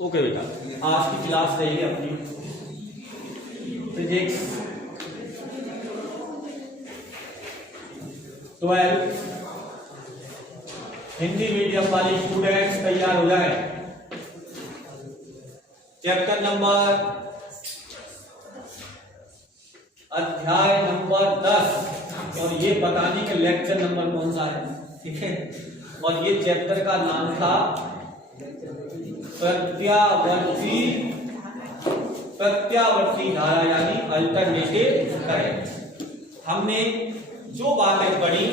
Okay बेटा, आज की क्लास रहेगी अपनी फिजिक्स 12 हिंदी मीडियम वाले स्टूडेंट्स तैयार हो जाए। चैप्टर नंबर अध्याय नंबर 10 और ये बताने के लेक्चर नंबर कौन सा है, ठीक है। और ये चैप्टर का नाम था प्रत्यावर्ती धारा यानी अल्टरनेटिव करंट। हमने जो बातें पढ़ी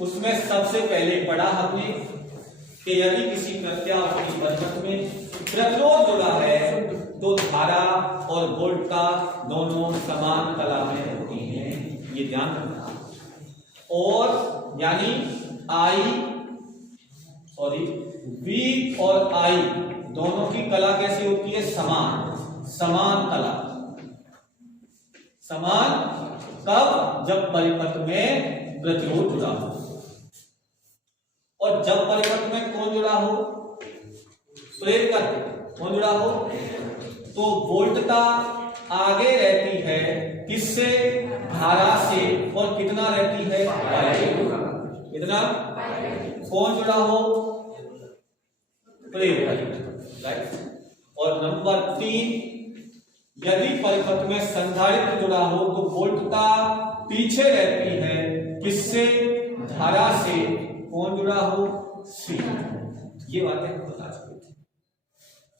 उसमें सबसे पहले पढ़ा हमने कि यदि किसी प्रत्यावर्ती परिपथ में प्रतिरोध जुड़ा है तो धारा और वोल्टता दोनों समान कला में होती हैं, ये ध्यान रखना। और यानी V और I दोनों की कला कैसी होती है, समान कला। समान कब, जब परिपथ में प्रतिरोध जुड़ा हो। और जब परिपथ में कौन जुड़ा हो, प्रेरक कौन जुड़ा हो, तो वोल्टता आगे रहती है किससे, धारा से। और कितना रहती है, कितना, कौन जुड़ा हो, प्रेरक, राइट। और नंबर 3, यदि परिपथ में संधारित्र जुड़ा हो तो वोल्टता पीछे रहती है किससे, धारा से। कौन जुड़ा हो, सी। ये बातें हम बता चुके थे।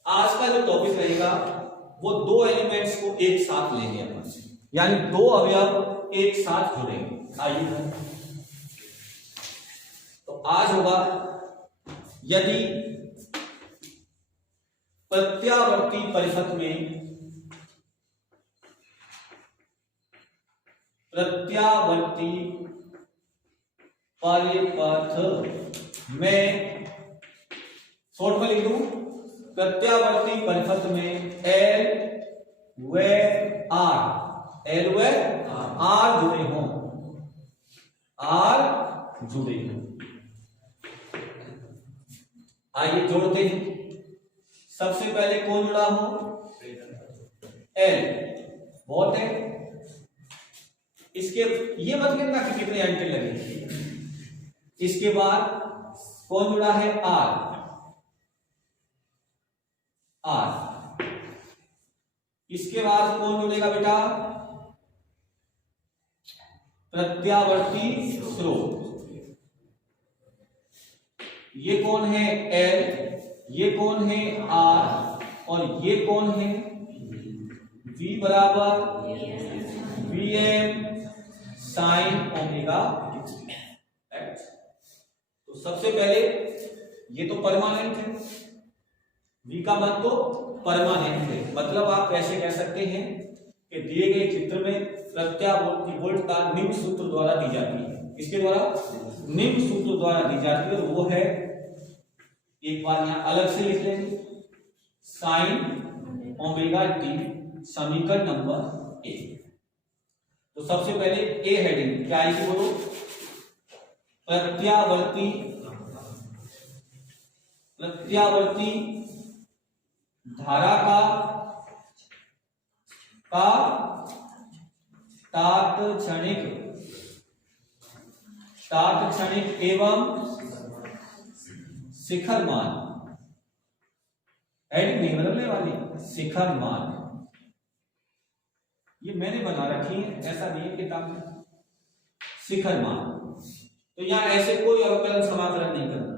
आज का जो टॉपिक रहेगा वो दो एलिमेंट्स को एक साथ लेंगे अपन, यानी दो अवयव एक साथ जुड़ेंगे। आइए, तो आज होगा यदि प्रत्यावर्ती परिपथ में शॉर्ट में लिख दूं, प्रत्यावर्ती परिपथ में L व R जुड़े हों, आइए जोड़ते हैं। सबसे पहले कौन जुड़ा हो, L, बहुत है। इसके ये मत गिनना कि कितने एंटी लगे। इसके बाद कौन जुड़ा है, R। इसके बाद कौन जुड़ेगा बेटा, प्रत्यावर्ती स्रोत। ये कौन है, L, ये कौन है, R, और ये कौन है, V बराबर Vm साइन ओमेगा। तो सबसे पहले ये तो परमानेंट है, V का मान तो परमानेंट है। मतलब आप ऐसे कह सकते हैं कि दिए गए चित्र में प्रत्यावर्ती वोल्टता निम्न सूत्र द्वारा दी जाती है। इसके द्वारा निम्न सूत्र द्वारा दी जाती है, और वो है, एक बार यहां अलग से लिख लेंगे, साइन ओमेगा टी, समीकरण नंबर 1। तो सबसे पहले ए हेडिंग क्या आएगी, बोलो, प्रत्यावर्ती धारा का तात्क्षणिक एवं शिखर मान। हेडिंग नहीं बदलने वाली, शिखर मान ये मैंने बना रखी है, ऐसा नहीं है किताब में। शिखर मान, तो यहां ऐसे कोई अवकलन समाकलन नहीं करना।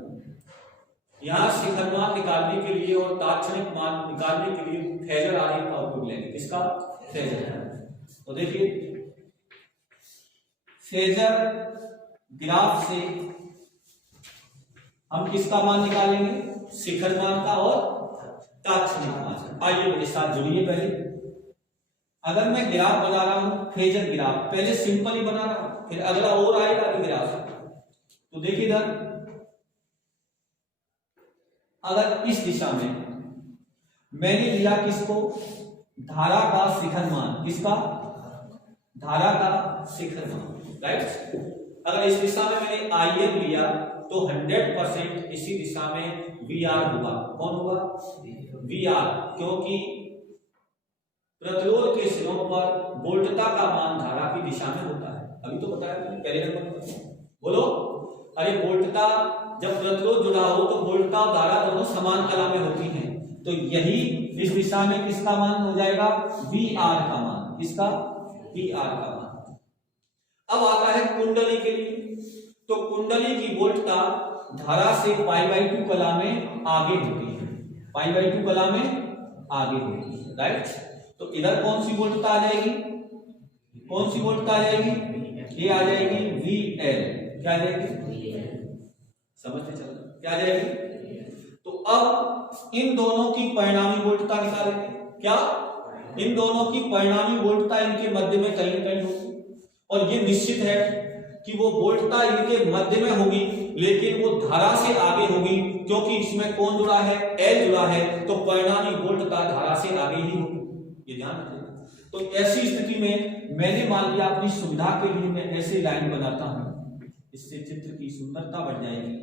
यहां शिखर मान निकालने के लिए और तात्क्षणिक मान निकालने के लिए फेजर आरेख का उपयोग लेंगे। किसका, फेजर। तो देखिए, फेजर ग्राफ से हम किसका मान निकालेंगे, शिखर मान का और तात्क्षणिक मान। आइए मेरे साथ जुड़िए। पहले अगर मैं ग्राफ बना रहा हूं, फेजर ग्राफ, पहले सिंपल ही बना रहा हूं, फिर अगला और आएगा ग्राफ। तो देखिए इधर, अगर इस दिशा में मैंने लिया किसको, धारा का शिखर मान। किसका, धारा का शिखर मान, राइट। अगर इस दिशा में मैंने IM लिया तो 100% इसी दिशा में VR होगा। कौन होगा? VR, क्योंकि प्रतिरोध के सिरों पर वोल्टता का मान धारा की दिशा में होता है। अभी तो बताया मैंने पहले नंबर। बोलो, अरे वोल्टता जब प्रतिरोध जुड़ा हो तो वोल्टता और धारा दोनों समान कला में होती हैं, तो यही इस दिशा में किसका मान हो जाएगा? VR का मान। किसका? VR का मान। अब आता है कुंडली के लिए। तो कुंडली की वोल्टता धारा से π/2 कला में आगे होती है, π/2 कला में आगे होती है, राइट। तो इधर कौन सी वोल्टता आ जाएगी? कौन सी वोल्टता आ जाएगी? ये आ जाएगी VL। क्या आ जाएगी? समझते चलो, क्या आ जाएगी? तो अब इन दोनों की परिणामी वोल्टता निकालेंगे। क्या? इन दोनों की परिणामी वोल्टता इनके मध्य में कहीं न कहीं होगी, और ये निश्चित है कि वो वोल्टता इनके मध्य में होगी, लेकिन वो धारा से आगे होगी, क्योंकि इसमें कौन जुड़ा है? L जुड़ा है, तो परिणामी वोल्टता धारा से आगे ही होगी। ये ध्यान रखिएगा। तो ऐसी स्थिति में मैंने मान लिया अपनी सुविधा के लिए मैं ऐसे लाइन बनाता हूं, इससे चित्र की सुंदरता बढ़ जाएगी।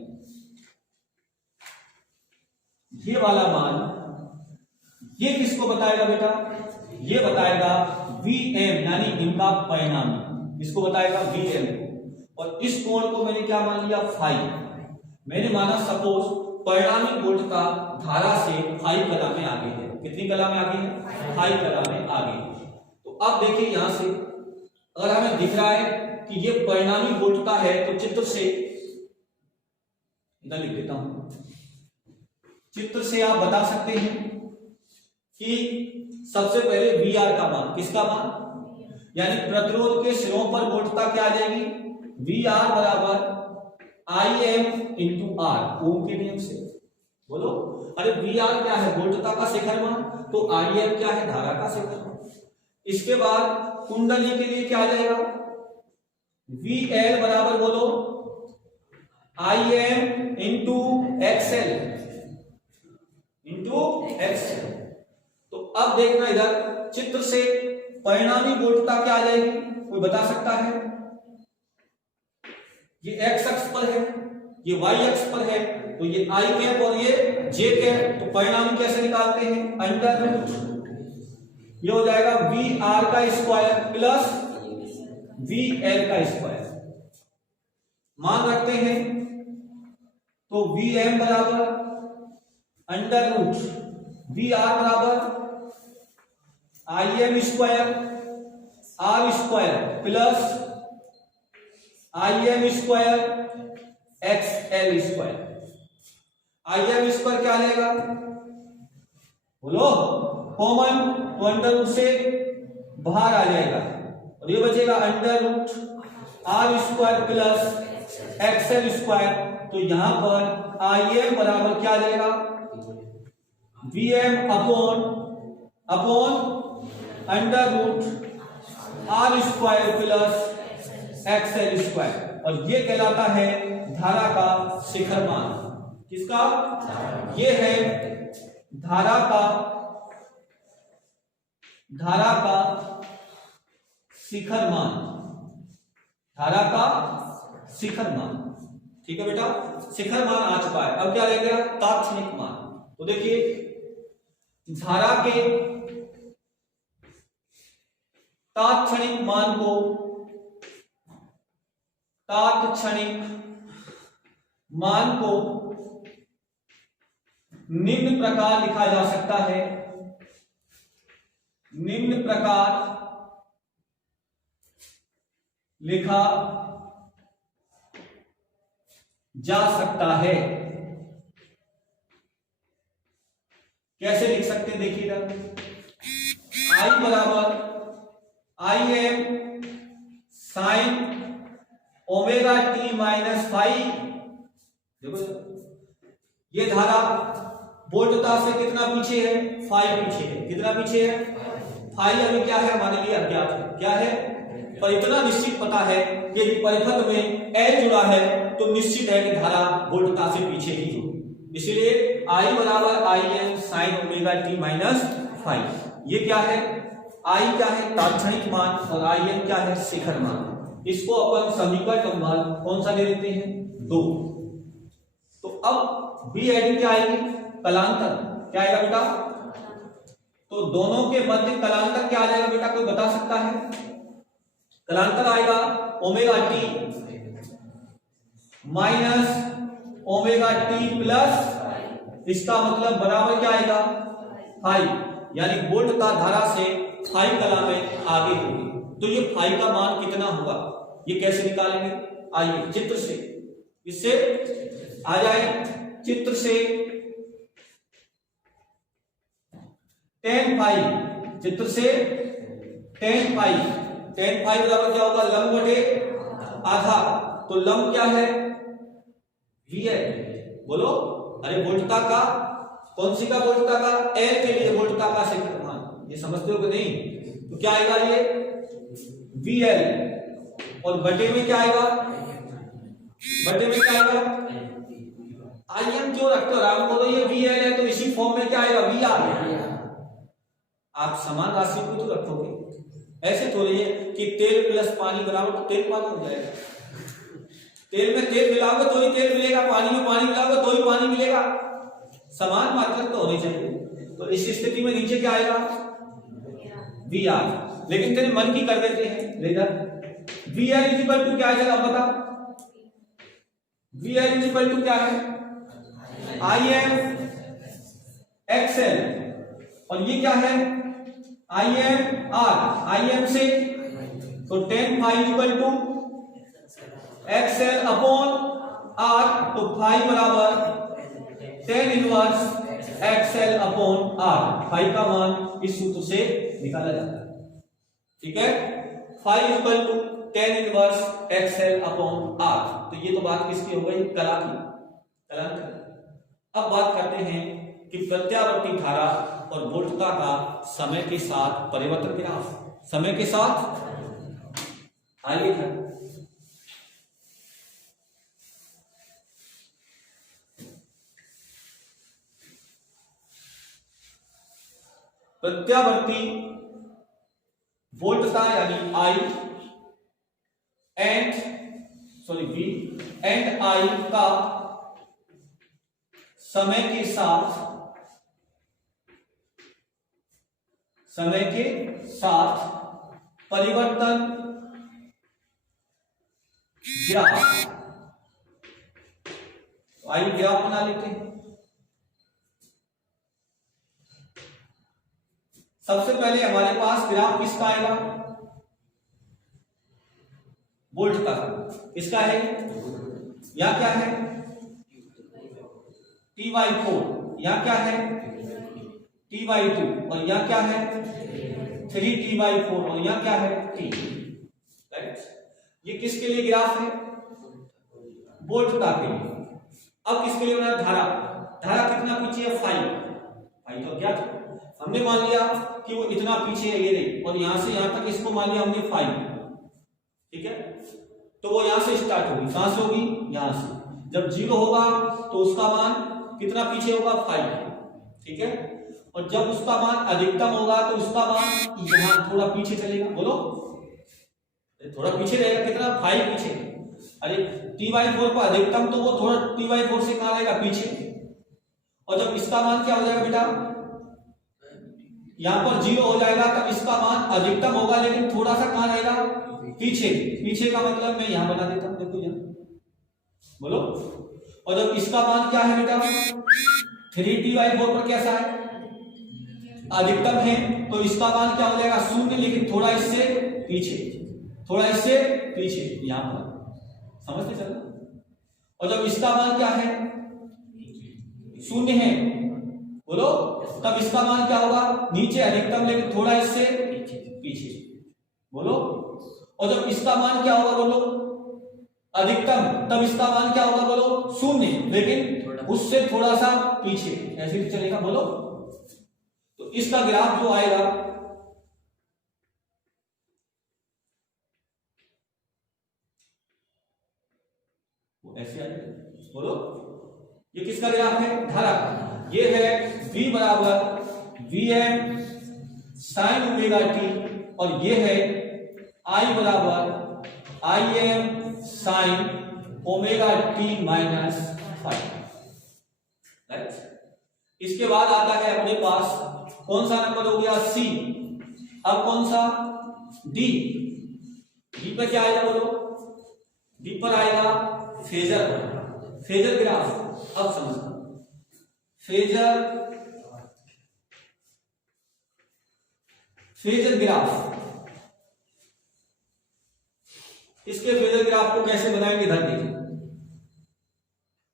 ये वाला मान ये किसको बताएगा बेटा? ये बताएगा Vm, यानी इनका परिणामी। इसको बताएगा Vm को। और इस कोण को मैंने क्या मान लिया? फाई। मैंने माना सपोज परिणामी वोल्टता धारा से फाई कला में आगे है। कितनी कला में आगे है? फाई कला में आगे है। तो अब देखिए यहां से अगर हमें दिख रहा है कि ये परिणामी वोल्टता है, तो चित्र से इधर लिख देता हूं। चित्र से आप बता सकते हैं कि सबसे पहले VR का मान। किसका मान? यानी प्रतिरोध के सिरों पर वोल्टता क्या आ जाएगी? VR बराबर IM इंटू R, ओम के नियम से। बोलो, अरे VR क्या है? वोल्टता का शिखर मान। तो IM क्या है? धारा का शिखर मान। इसके बाद कुंडली के लिए क्या आ जाएगा? VL बराबर बोलो IM into XL into XL। तो अब देखना इधर चित्र से परिणामी वोल्टता क्या आ जाएगी? कोई बता सकता है? ये x अक्ष पर है, ये y अक्ष पर है, तो ये I कैप और ये J कैप। तो परिणामी कैसे निकालते हैं? अंडर रूट, ये हो जाएगा VR का स्क्वायर प्लस VL का स्क्वायर। मान रखते हैं तो Vm बराबर अंडर रूट VR बराबर IM square R square plus IM square XL square. IM square क्या लेगा? बोलो, कॉमन, तो अंडर रूट से बाहर आ जाएगा और ये बचेगा under root R square plus XL square. तो यहां पर IM बराबर क्या आ जाएगा? Vm upon under root R square plus XL square. और ये कहलाता है धारा का शिखर मान। किसका? ये है धारा का शिखर मान। धारा का शिखर मान। ठीक है बेटा, शिखर मान आ चुका है। अब क्या रह गया? तात्क्षणिक मान। तो देखिए धारा के तात्क्षणिक मान को निम्न प्रकार लिखा जा सकता है। निम्न प्रकार लिखा जा सकता है। कैसे लिख सकते हैं? देखिए I बराबर IM sine omega T minus five. देखो ये धारा वोल्टता से कितना पीछे है? 5 पीछे है। कितना पीछे है? 5। अभी क्या है? हमारे लिए अज्ञात है। क्या है? पर इतना निश्चित पता है कि यदि परिपथ में L जुड़ा है तो निश्चित है कि धारा वोल्टता से पीछे ही होगी। इसलिए I बराबर IM sine omega T minus 5। ये क्या है? I क्या है? तात्क्षणिक मान और IM क्या है? शिखर मान। इसको अपन समीकरण नंबर कौन सा ले लेते हैं 2। तो अब बी एडिंग क्या आएगी कलांतर, क्या आएगा बेटा, तो दोनों के मध्य कलांतर क्या आ जाएगा बेटा, कोई बता सकता है? कलांतर आएगा omega T minus omega T plus, इसका मतलब बराबर क्या आएगा फाई, यानी वोल्ट का धारा से फाई कला में आगे होगी। तो ये फाई का मान कितना होगा, ये कैसे निकालेंगे, आइए चित्र से, इससे आ जाए चित्र से tan फाई, चित्र से tan फाई, tan फाई बराबर क्या होगा लंब बटे आधा, तो लंब क्या है v है, बोलो, अरे वोल्टता का कौन सी का वोल्टता का, L के लिए वोल्टता का सेकंड मान, ये समझते हो कि नहीं? तो क्या आएगा ये VL और बटे में क्या आएगा, बटे में क्या आएगा IM, क्यों रखते हो राम, बोलो ये VL है तो इसी फॉर्म में क्या आएगा VR। आप समान राशि को तो रखोगे, ऐसे थोड़ी है कि तेल प्लस पानी बराबर तो तेल पानी हो जाएगा, तेल में तेल मिलाओगे तो ही तेल मिलेगा, पानी में पानी मिलाओगे तो ही पानी मिलेगा, समान मात्रा तो होनी चाहिए। तो इस स्थिति में नीचे क्या आएगा VR, लेकिन तेरे मन की कर देते हैं इधर VR इक्वल टू क्या है, जरा बता, VR इक्वल टू क्या है IM XL, और ये क्या है IM R, IM से तो tan phi equal to XL upon R, तो फाई बराबर tan inverse XL upon R, phi का मान इस सूत्र से निकाला जाता है, ठीक है, phi equal to tan inverse XL upon R। तो ये तो बात किसकी हो गई, कला की, कला की। अब बात करते हैं कि प्रत्यावर्ती धारा और वोल्टता का समय के साथ परिवर्तन ग्राफ, समय के साथ आइए था प्रत्यावर्ती वोल्टता यानी I and V and I का समय के साथ परिवर्तन ग्राफ, आइए ग्राफ बना लेते हैं। सबसे पहले हमारे पास ग्राफ किसका आएगा, वोल्ट का, किसका है, यहां क्या है T/4, यहां क्या है T/2, और यहां क्या है 3T/4, और यहां क्या है T, राइट। ये किसके लिए ग्राफ है, वोल्टता के लिए। अब किसके लिए बना, धारा, धारा कितना पीछे है 5 तो क्या था? हमने मान लिया कि वो इतना पीछे है, ये नहीं, और यहां से यहां तक इसको मान लिया हमने 5, ठीक है, तो वो यहां से स्टार्ट होगी, कहां से होगी, यहां से, जब 0 होगा तो उसका मान कितना पीछे होगा 5, ठीक है, और जब उसका मान अधिकतम होगा तो उसका मान यहां थोड़ा पीछे चलेगा, बोलो थोड़ा पीछे रहेगा, कितना 5 पीछे, अरे T/4 पर अधिकतम तो वो थोड़ा T/4 से कहां रहेगा पीछे, और जब इसका मान क्या हो जाएगा बेटा, यहां पर 0 हो जाएगा, तब इसका मान अधिकतम होगा लेकिन थोड़ा सा कहां रहेगा पीछे, पीछे का मतलब मैं यहां बना देता हूं, देखो यहां, बोलो, और जब इसका मान क्या है बेटा 3T/4 पर कैसा है, अधिकतम है, तो इसका मान क्या हो जाएगा 0, लेकिन थोड़ा इससे पीछे, थोड़ा इससे पीछे, यहां पर समझते चलना, और जब इसका मान क्या है 0 है, बोलो, तब इसका मान क्या होगा नीचे अधिकतम, लेकिन थोड़ा इससे पीछे, बोलो, और जब इसका मान क्या होगा, बोलो अधिकतम, तब इसका मान क्या होगा, बोलो 0, लेकिन उससे थोड़ा सा पीछे, ऐसे चलेगा, बोलो। तो इसका ग्राफ जो आएगा वो ऐसे आएगा, बोलो, ये किसका ग्राफ है, धारा का, ये है V बराबर Vm sin ओमेगा t, और ये है I बराबर I am sine omega T minus five. इसके बाद आता है अपने पास कौन सा नंबर हो गया सी। अब कौन सा डी। डी पर क्या आएगा बोलो, डी पर आएगा फेजर, फेजर ग्राफ। अब समझना फेजर ग्राफ। इसके फेजर ग्राफ को कैसे बनाएंगे, इधर देखिए,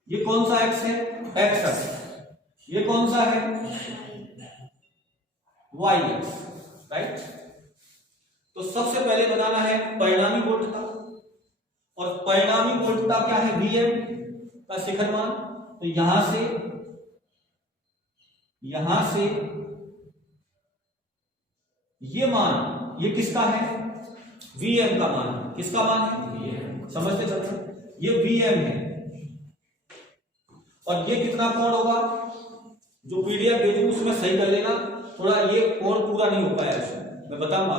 ये कौन सा एक्स है, एक्स है। ये कौन सा है, वाई एक्स, राइट। तो सबसे पहले बनाना है परिणामी वोल्टता, और परिणामी वोल्टता क्या है, Vm का शिखर मान। तो यहां से ये मान, ये किसका है, Vm का मान। किसका मान है, समझते चलते, ये Vm है। और ये कितना कोण होगा, जो पीडीएफ भेजूं उसमें सही कर लेना, थोड़ा ये कोण पूरा नहीं हो पाया इसमें, मैं बताऊंगा।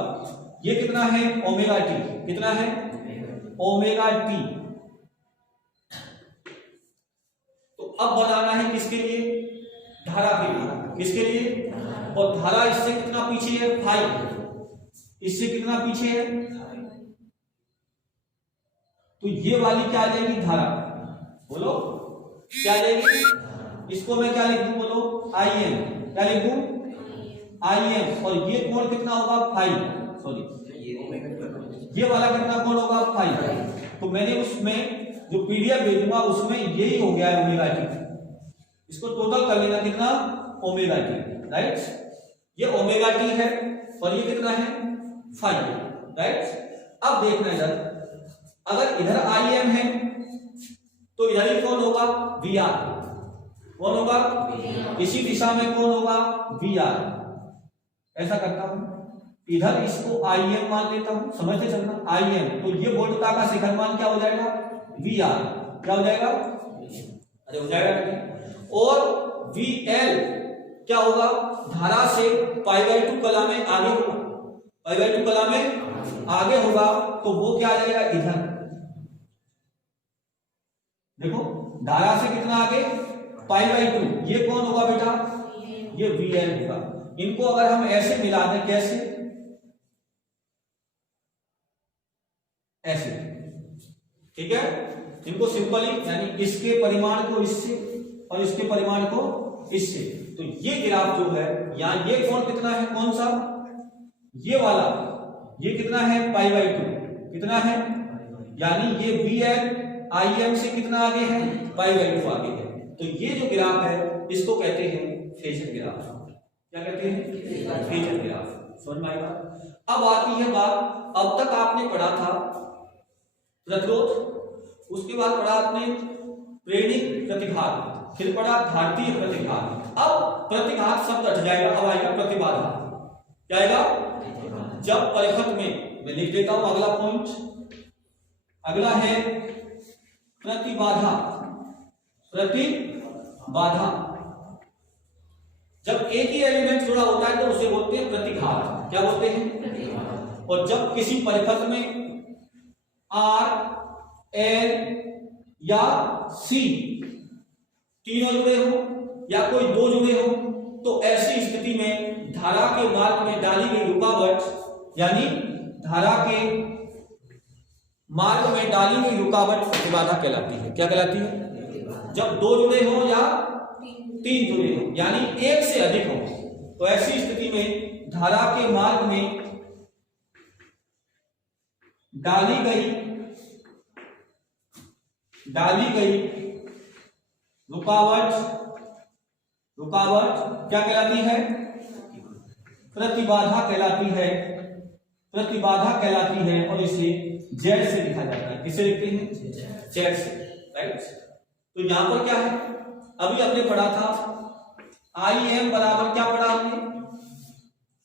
ये कितना है, ओमेगा टी। कितना है, ओमेगा टी। तो अब बनाना है किसके लिए, धारा के लिए। किसके लिए, और धारा इससे कितना पीछे है, 5। इससे कितना पीछे है, तो ये वाली क्या आ जाएगी, धारा। बोलो क्या आ जाएगी, इसको मैं क्या लिख दूं, बोलो आई एम। क्या लिख दूं, आई एम। और ये कोण कितना होगा, 5, सॉरी ये वाला कितना कोण होगा, 5। तो मैंने उसमें जो पीडीएफ भेजूंगा उसमें यही हो गया है ओमेगा टी। इसको टोटल कर लेना, कितना, ओमेगा टी, राइट। ये ओमेगा टी है और ये कितना है, 5, राइट। अब देखना इधर, अगर इधर आई एम है तो इधर ही कौन होगा, वी आर। कौन होगा, इसी दिशा में कौन होगा, वी आर। ऐसा करता हूं, इधर इसको आई एम मान लेता हूं, समझते चलना, आई एम। तो ये वोल्टता का शिखर मान क्या हो जाएगा, वी आर। क्या हो जाएगा, अरे हो जाएगा। और वी एल क्या होगा, धारा से π/2 कला में आगे होगा, π/2 कला में आगे होगा। तो वो क्या आ जाएगा, इधर देखो, धारा से कितना आगे, π/2। ये कौन होगा बेटा, ये वी एल होगा। इनको अगर हम ऐसे मिला दें, कैसे, ऐसे, ठीक है। इनको सिंपली, यानी इसके परिमाण को इससे और इसके परिमाण को इससे। तो ये ग्राफ जो है, यहां ये कोण कितना है, कौन सा, ये वाला, ये कितना है, π/2। कितना है, यानी ये वी एल आई एम से कितना आगे है, π/2 आगे है। तो ये जो ग्राफ है इसको कहते हैं फेजर ग्राफ। क्या कहते हैं, फेजर ग्राफ। समझ में आएगा। अब आती है बात, अब तक आपने पढ़ा था प्रतिरोध, उसके बाद पढ़ा आपने प्रेरणिक प्रतिघात, फिर पढ़ा धारतीय प्रतिघात। अब प्रतिघात शब्द हट जाएगा, अब आएगा प्रतिबाधा। क्या आएगा, जब परिपथ में, मैं लिख देता हूं अगला पॉइंट, अगला है प्रतिबाधा। प्रतिबाधा, जब एक ही एलिमेंट जुड़ा होता है तो उसे बोलते हैं प्रतिघात। क्या बोलते हैं, और जब किसी परिपथ में आर, एल या सी तीनों जुड़े हो या कोई दो जुड़े हो, तो ऐसी स्थिति में धारा के मार्ग में डाली गई रुकावट, यानी धारा के मार्ग में डाली गई रुकावट प्रतिबाधा कहलाती है। क्या कहलाती है, जब दो जुड़े हो या तीन जुड़े हो, यानी एक से अधिक हो, तो ऐसी स्थिति में धारा के मार्ग में डाली गई रुकावट क्या कहलाती है, प्रतिबाधा कहलाती है। प्रतिबाधा कहलाती है और इसे जेड से लिखा जाता है। किसे लिखते हैं, जेड से, राइट। तो यहां पर क्या है, अभी हमने पढ़ा था आई एम बराबर, क्या पढ़ा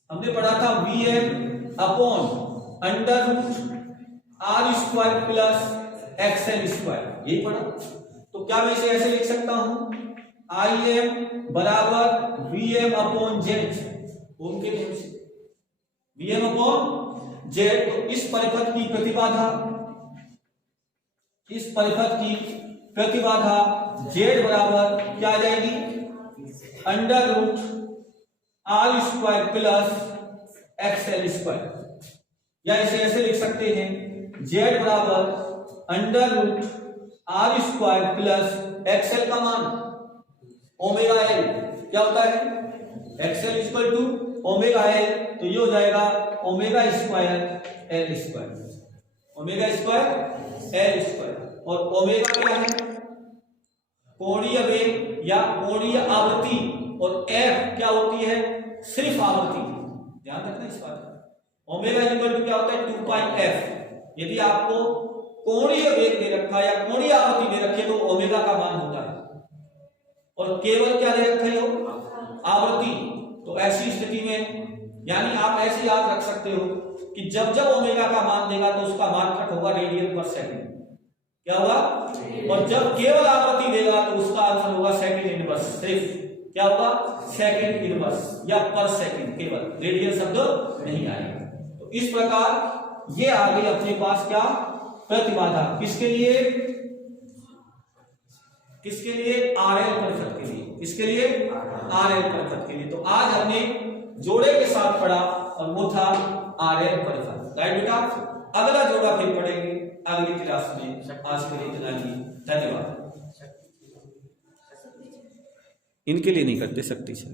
हमने पढ़ा था V M upon under root R square plus XL square, यही पढ़ा। तो क्या मैं इसे ऐसे लिख सकता हूं, आई एम बराबर वी एम अपॉन जेड, ओम के नियम से वी एम अपॉन जेड। तो इस परिपथ की प्रतिबाधा इस परिपथ की प्रतिबाधा Z बराबर क्या आ जाएगी, under root R square plus XL square, या इसे ऐसे लिख सकते हैं Z बराबर under root R square plus XL का मान ओमेगा एल क्या होता है, XL equal to omega L, तो ये हो जाएगा omega square L square, omega square L square. और ओमेगा क्या है, कोणीय वेग या कोणीय आवृत्ति, और एफ क्या होती है, सिर्फ आवृत्ति, ध्यान रखना इस बात का। ओमेगा इक्वल टू क्या होता है 2 पाई एफ। यदि आपको कोणीय वेग दे रखा है या कोणीय आवृत्ति दे रखी है तो ओमेगा का मान होता है, और केवल क्या दे रखा है हो, आवृत्ति। तो ऐसी स्थिति में यानी आप ऐसे याद रख सकते हो कि जब जब ओमेगा का मान देगा तो उसका मात्रक होगा रेडियन पर सेकंड, क्या होगा, और जब केवल आवृत्ति देगा तो उसका आंसर होगा सेकंड इनवर्स, सिर्फ क्या होगा, सेकंड इनवर्स या पर सेकंड, केवल रेडियन शब्द नहीं आएगा। तो इस प्रकार ये आ गई अपने पास क्या, प्रतिबाधा, किसके लिए, किसके लिए, आरएल परिपथ के लिए, किसके लिए, आरएल परिपथ के लिए। तो आज हमने जोड़े के साथ पढ़ा और वो था आरएल परिपथ, राइट बेटा। अगला जोड़ा फिर पढ़ेंगे अगली क्लास में। आज के लिए इतना ही, धन्यवाद। इनके लिए नहीं करते शक्ति से।